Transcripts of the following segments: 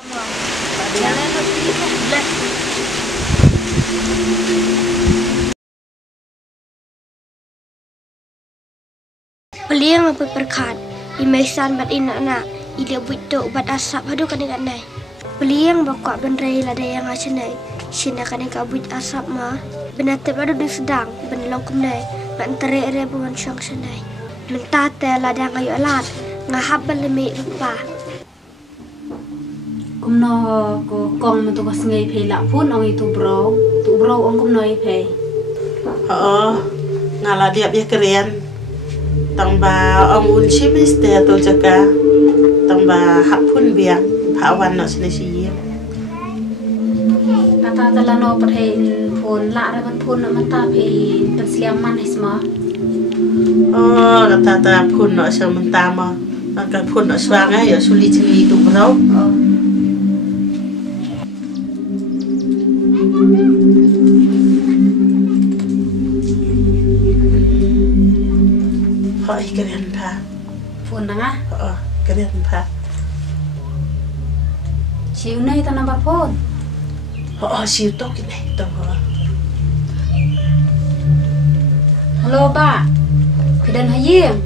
Beliau mampu berkat. Imesan bat ina ide buto bat asap hadu kan nai. Beliau bakok benrai lada yang asenai. Sina kan kabut asap ma. Benatep adu di sedang benelong kumnai. Bantare ere buan syang senai. Mentate lada ngayu alat. Ngahab balemi rupa. Kumno ko kong mentu ko sengai pay la pun ong itu bro ong kumno i pay. Ngala dia keren. Tang ba ong un chimis te to jaka. Tang ba hapun biang pawan no sini si. Kata talano perhe pun la ra man pun man ta pay pensliam man hisma. Kata pun no sa mentama. Kata pun no swanga ya sulit sini itu bro. Keren pa. Pun nga? Keren pa. Siu na ito number phone. Siu to kini to. Halo ba? Kedan hayim.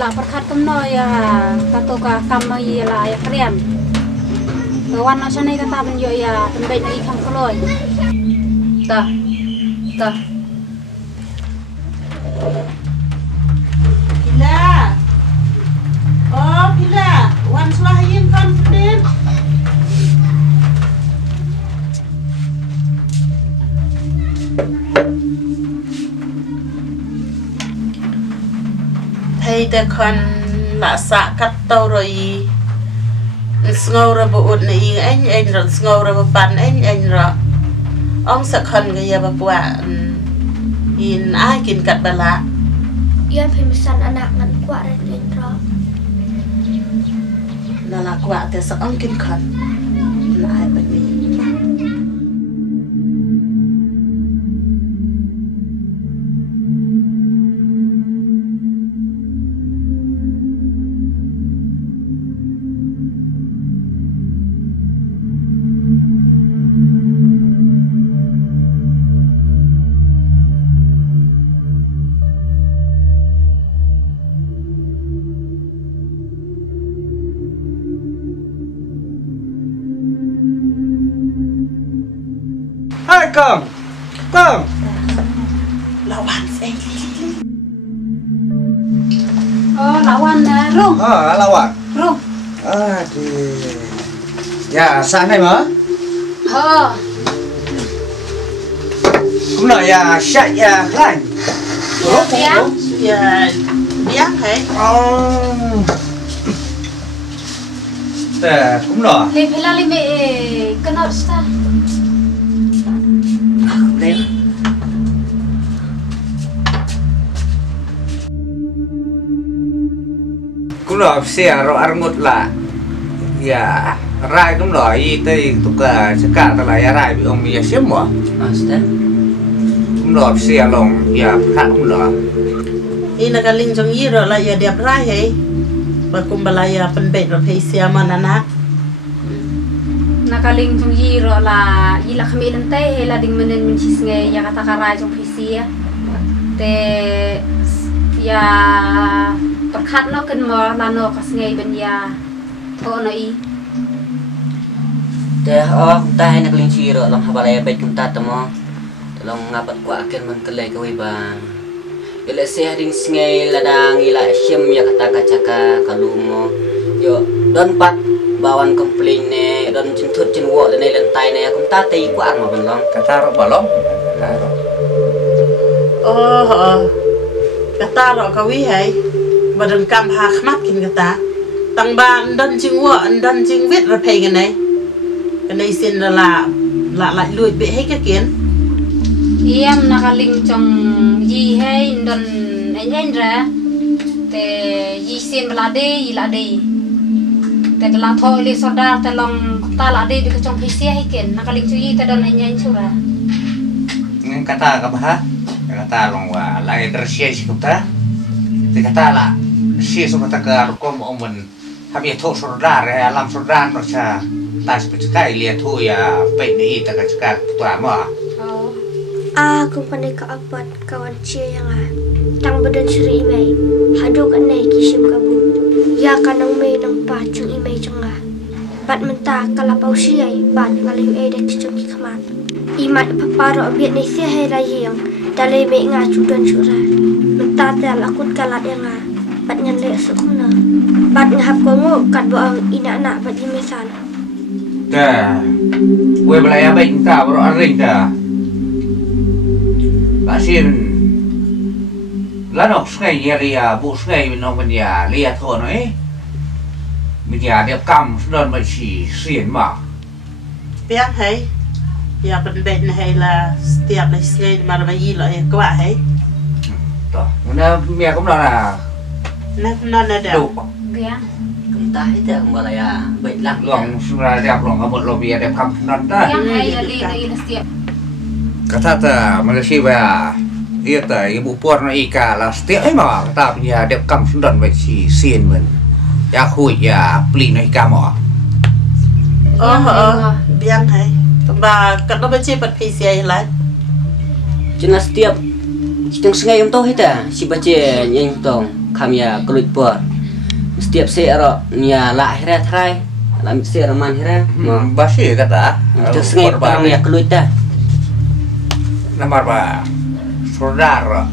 La perkat kumno ya kato ka kam ya la ya keren. Wan na sanay kata ben yo ya tembay na ikam kloy. Ta. Pila. Pila. Wan selahin kan din. Thầy ta con lạ xạ cắt tàu rồi ngầu ra bộ ổn này anh rồi ngầu ra bộ bàn anh rồi ông sẽ con cái gì bà in ai kiên cắt bà lạ Iyan pemisan anak ngan kuat rin ro. Lala kuat te sa ang kiên con là ai bà đi. Hai Kong. Lawan anh Lawan Rung. Lawan. Rung. Aduh. Ya, sana mà. Cũng nói ya sạch ya lạnh. Biang. ya biang hả? Cũng nói. Le phela le me kenal sta. Lên. Cũng nói xe rồi ăn một là ya rai cũng nói tây tụi cả tất cả là ya rai bị ông ya xếp mà. Cũng nói xe lòng ya khác cũng nói. Ina kaling jong yi rồi là ya đẹp rai hả? Và cùng bà lại ya phân biệt rồi thấy xe mà nana. Nakaling jong yi ro la yi la kami lente he la ding menen min cisnge ya kata karai jong pisia te ya perkat no ken mo la no kasnge ben ya tho no I te ta hay nakaling chi ro lang habala bet kum ta tamo long ngapat kwa ken man kele ka wi bang ile se ding snge la dang ila syem ya kata kacaka kalumo yo don pat bawan komplain ne don cintut cin wo ne len tai ne kum ta tei kwa ma ben long Kata ro balong. Kata ro ka wi hai và đừng cầm hà khmat kinh kata tăng ba đơn chinh wo đơn chinh viết rồi phải cái này xin là lại lùi bị hết cái kiến Iam nakaling jong yi he don enyen ra te yi sin belade yi lade te la tho le sodar te long ta lade di kecong pisia hiken nakaling chu yi te don enyen chura Ngan kata ka bah? Kata long wa lai tersia si kuta. Te kata la si so kata ka ko mo mon Habis tu saudara alam saudara macam tas percikai lihat tu ya baik ni tak cakap tua mah. Oh. Aku pandai ka apat kawan cia yang tang badan seri imei hadu kan nai kisim kabu ya kanang mei nang pa chung imei changa bat menta kalapau siai bat ngaliu e dak chung ki khamat imat paparo biat ni sia hai rayang dalai mei nga chudan chura menta tel akut kalat yang bat ngan le sukuna bat ngahap ko ngo kat boang ina bat imesan Dah, gue belaya baik tak baru aring dah. Basin, lanok sungai ya bu sungai minum benda lihat tu no benda dia kam sudah masih sian mah. Biang hai. Ya ben hai là setiap lai sungai mar bayi lah ya kwa hai. Toh, mana mia cũng là Nó ada. Biang. Entah itu malaya baik lang. Long sudah dia long kamu lo biar dia kam sudah dah. Biang hai ali na ila setiap. Kata ta Malaysia ba, dia ta ibu puan na ika lah setiap mah kata punya dia kam sudah masih sian men. Ya hui ya beli na ika mah. Biang hai. Ba kat no bace pat PCI lah. Cina setiap kita sungai yang tahu kita si baca yang tahu kami ya keluar puar. Setiap seera nia lahir terai, lam seera manhira. Basi kata. Itu sungai kami ya keluar dah. Nomor ba, saudara.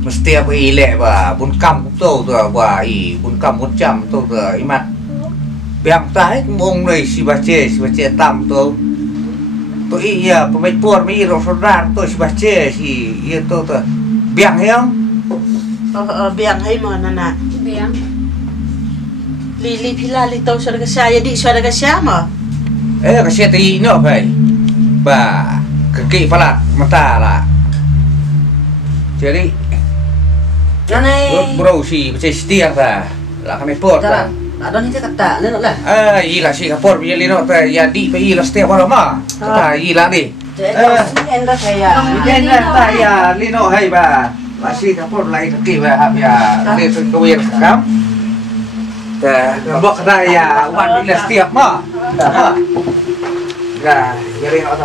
Mesti apa ile ba, bun kam tu tu ba bun kam bun jam tu imat. Biang tai mong nei si bace tam tu. Tu iya pemain puar mi ro saudara tu si bace si iya tu. Biang yang Biang hai mo nana. Biang. Li pila li tau suara kesya di suara kesya mo. Kasi ti no pai. Ba kaki pala mata lah. Jadi Jangan. bro si bace setiap ta. Lah kami puar ta. Ada ni kata, ni lah. Ila si kapor biar lino ta ya di pe ila setiap malam mah. Kata ila ni. Enda saya. Ikan ta ya lino hai ba. Masih kapor lain kaki ba hab ya ni tu kawin kam. Ta bok kata ya wan ila setiap mah. Nah, jadi apa?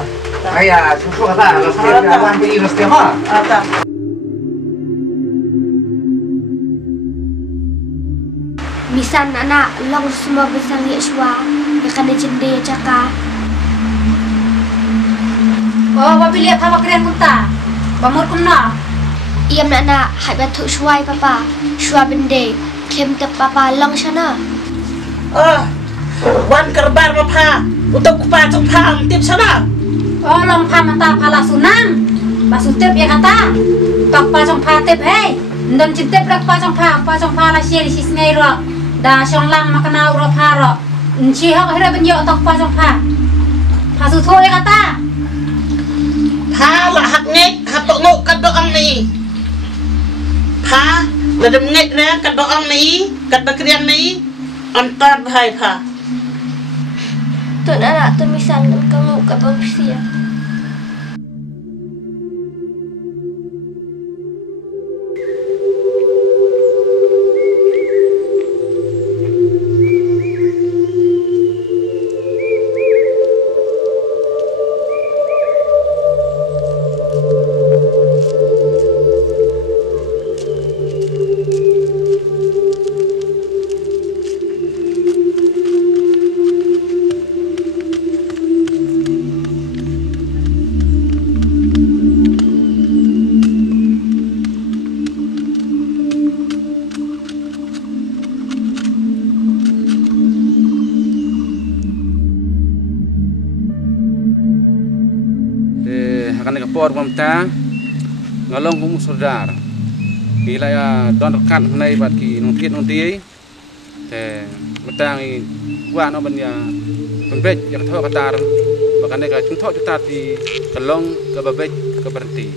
Ayah susu kata setiap wan ila setiap mah. Ata. misan anak long semua besang ya shwa ya kana jende caka Oh, babi lihat apa keren kunta. Bamur kumna. iam anak hai batu shwai papa shwa bende kem tep papa long sana Wan kerbar ma pha. Untuk kupa trong pha tip sana. Oh, long pa mata pala sunang. Basutep ya kata. Tok pa trong pa tep hey. Ndon cintep rak pa trong pa la sheri sis ngai ro. Da shong lang makana ro pa ro. Nchi hok hira benyo tok pa trong pa. Pa su tho ya kata. Pha là hak ngek hak tok ngok kat do ang ni. Pha là dem ngek na kat do ang ni, kat bakrian ni. Antar bhai pha. tu anak tu misan kamu ka bangsia akan kapor pamta ngalong kum saudara bila ya don rekan nei bat ki nungkit nunti te metang i wa no ban ya pembej ya tho katar bakane ka chung tho juta ti kalong ka babej ka berhenti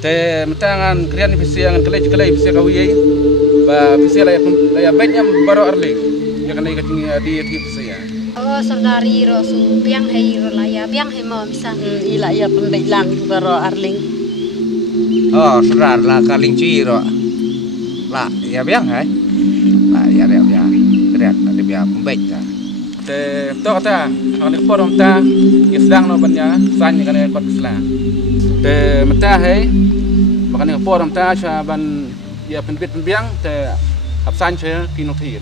te metangan krian bisiangan kelej bisia ka wi ba bisia la ya benyam baro arli ya kanai ka tingi di bisia Oh, saudari ro su biang hai ro la ya biang hai mo misan. Ila ya pendek lang baro arling. Oh, saudara lah kaling ciro. Lah, ya biang hai. Lah ya keren ada biar pembek ta. Te to kata ang ni por ta isdang no banya san kan kot sla. Te mata hai makani por ta cha ban ya penbit penbiang te absan che kinotir.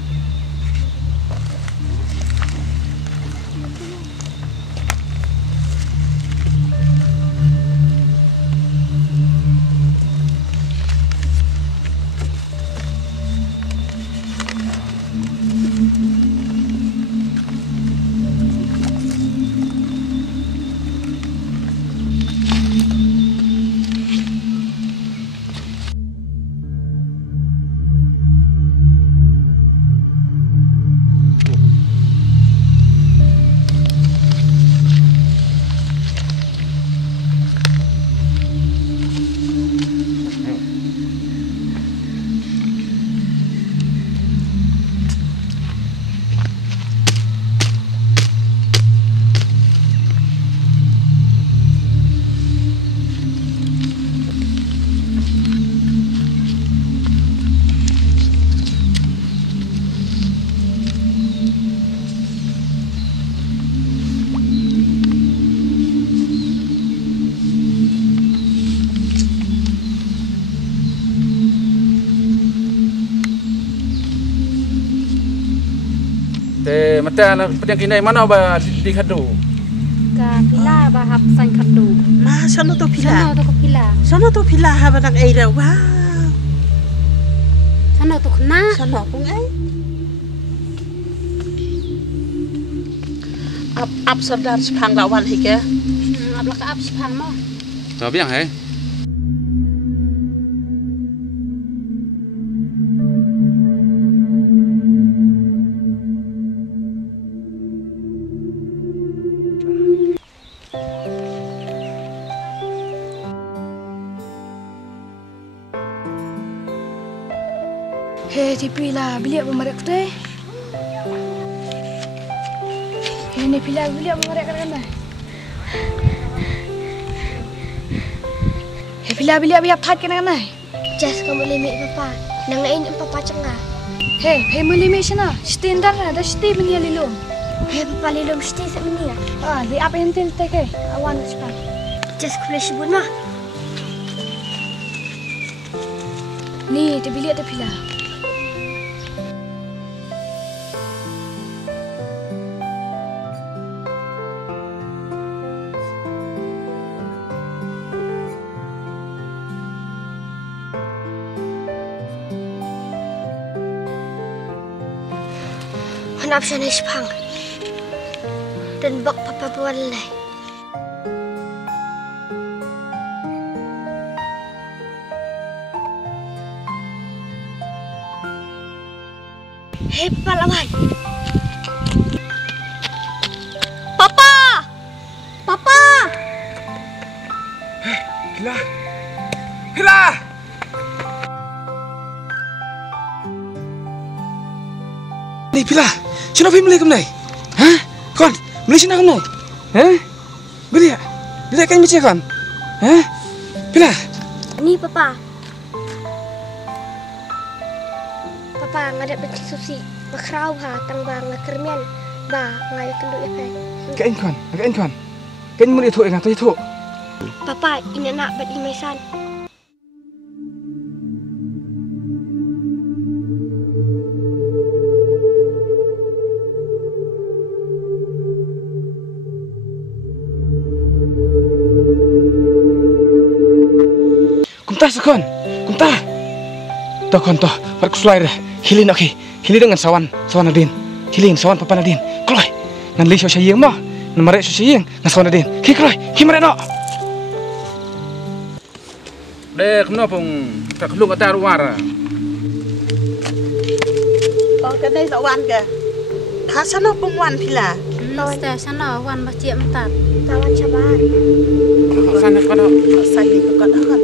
Te mata na pedang kinai mana ba di khadu. Ka pila ba hap san khadu. Ma sono to Sana pila. to ko pila. Sono to pila ha ba nang ai ra wa. Sana to khna. Sono pung ai. Ap sardar sepang lawan hike. Ab la ka ap sipang mo. Rồi biết hả? Hei, tipi lah bilik pemerek tu. Ini pila bilik pemerek kan? Hei, pila bilik biar thắt kan? Just kamu limit papa. Nangain papa cengah. Hei, melimit sana. Standar ada sti benia lilum. Hei, papa lilum sti sebenia. Di apa yang tel teke? Awan cepat. Just kuliah sibuk mah. Ni, tu bilik tu pila. Hendak sana sepang dan bak papa boleh. Hei, papa lawan. Papa! Papa! Pila. Pila. Ni pila. Sino beli kamu ni? Hah? Kon, beli sini kamu ni? Hah? Beli ya? Beli kan macam kon? Hah? Pila. Ni papa. Papa ngadat benci susi. Makrau ha tangbang ngakermian. Ba ngai kenduk ya kai. Kain kon. Kain muli tu ingat tu. Papa ini nak bad imesan. Kumtah sekon. Kumtah. Toh kon toh. Park sulai dah. Hilin okey. Hilin dengan sawan Nadin. Hilin sawan papa Nadin. Keloi. Nan li sosial mah. Nan marek sosial ngan sawan Nadin. Ki keloi. Ki marek no. Dek kenapa tak lu kata ruara? Ko cái đây là wan kìa. Khá sono pung wan pila. Ste sana wan ba cie mentat. Tawan cabar. Sana kau dah. Sai ni ko ka kan.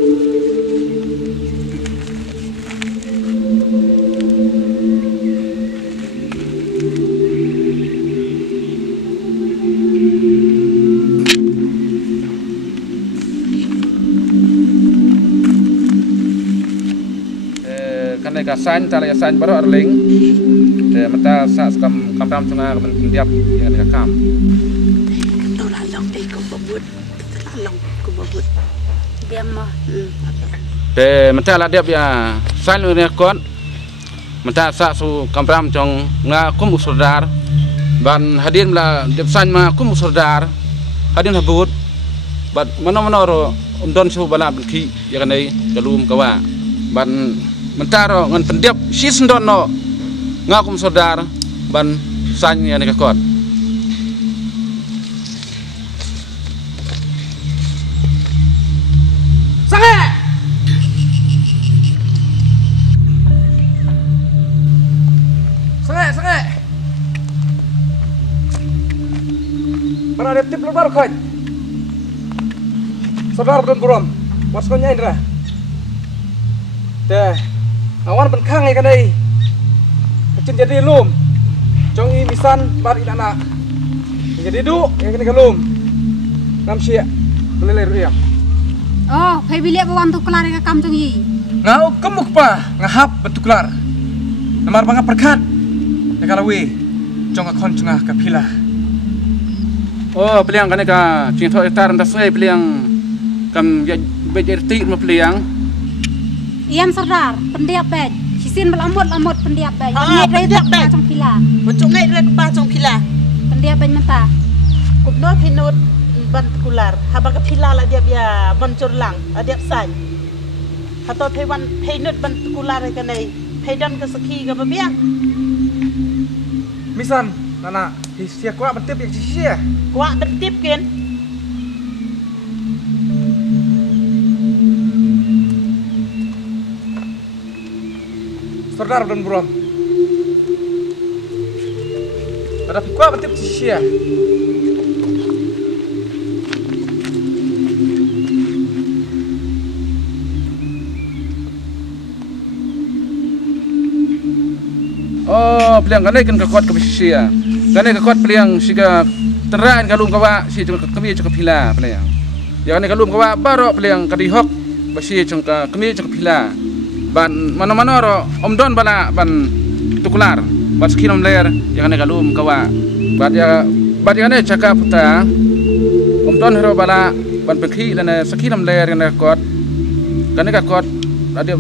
này cả xanh ta lại xanh bắt đầu lính để mà ta sẽ cầm ram trong nga mình điệp yang này cầm đâu là lòng đây cũng bớt lòng cũng bớt Diam mah. để mình ta là điệp ya xanh luôn này con mình ta sẽ su cầm ram trong nga cũng một số dar ban hadirin là điệp xanh mà cũng một số dar hadirin habut ban mana ro don su bala ki yang này kalum kawa ban mentaro ngan pendiap sis ndono ngakum saudar ban sanya ni kakot sange para ada tip lebar koi saudar don buram waskonya indra deh awan benkang ikan đây kecil jadi lum trong i misan bar i anak jadi du yang kini kalum nam sia meleleh ruya Oh, phai bilia bawan tu kelar ka kam chung yi. ngau kemuk pa ngahap betuklar namar bangga perkat nekalawi trong akon cungah kapila oh peliang kan ka cing tho tar nda sai peliang kam ya bejerti ma peliang Iam Sardar, pendiap bed. Sisin belamut pendiap bed. Ni pendiap bed trong pila. Betul ngai rek pa trong pila Pendiap bed mata. cục nó pinut ban kular habang pila la dia bia boncor lang dia sai atau phewan phenut ban kular ka nei phedan ka sakhi ka biang misan nana sia kwa betip yang sia kwa betip ken saudara dan buram ada kwa betip sia oh peliang kan kan kakot ka sia kan kakot peliang siga teraan kalum kawa si kami cak pila peliang ya kan kalum kawa baro peliang kadihok basi cak kami cak pila ban mana ro om don bala ban tukular ban skinom ler ya kan kalum kawa bat ya ne cakap puta om don ro bala ban bekhi lana skinom ler kan kakot ada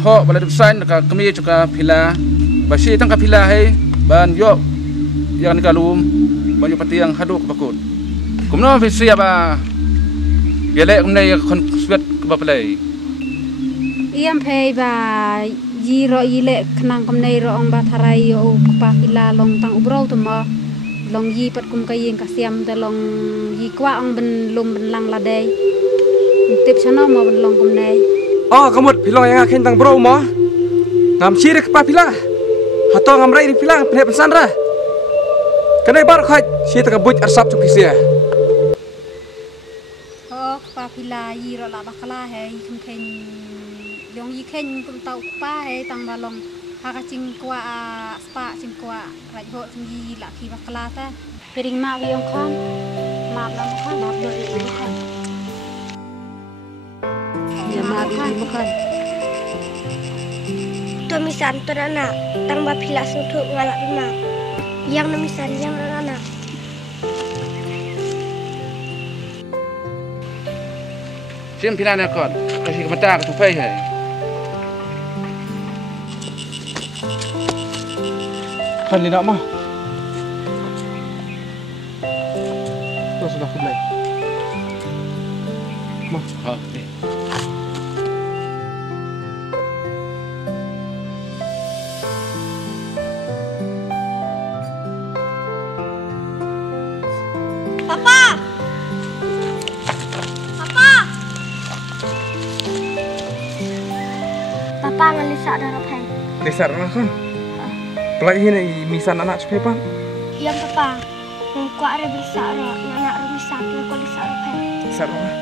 tho bala desain ka kami cak pila basi tang kapila hai ban yo yang kalum ban yo pati yang haduk bakut kumno visia ba yele kumne kon swet ba play Iam phai ba yi ro yile khnang kamnei ro ong ba tharai yo pa pila long tang ubrau tu ma long yi pat kum ka yeng ka siam te long yi kwa ong ben lum ben lang la dei tip chano ma ben long kamnei oh kamut pilong yang akan tang bro mo ngam sirek pa pila atau ngamrai di pilang penep pesandra kena bar khaj si tak buj arsap cuk sia oh pa pila yi ro la bakala he kum khen yong yi khen kum tau pa he tang ba long ha ka ching kwa spa ching kwa raj ho chung yi la ki bakala ta piring ma wi ong khon ma la ma khon ma do i khon ya ma wi ma khon Misan tu anak tang ba pila sutu ngalak rumah yang misan yang anak sim pila na kot kasi mata ka tupai hai kan lina mah tu sudah kulai mah ha Papa ngalisa darah pai. desar lah kan pelagi ni misan anak cepepan Yang papa, mengkuat ada bisa anak rumah sakit kalau lisa pai. desar lah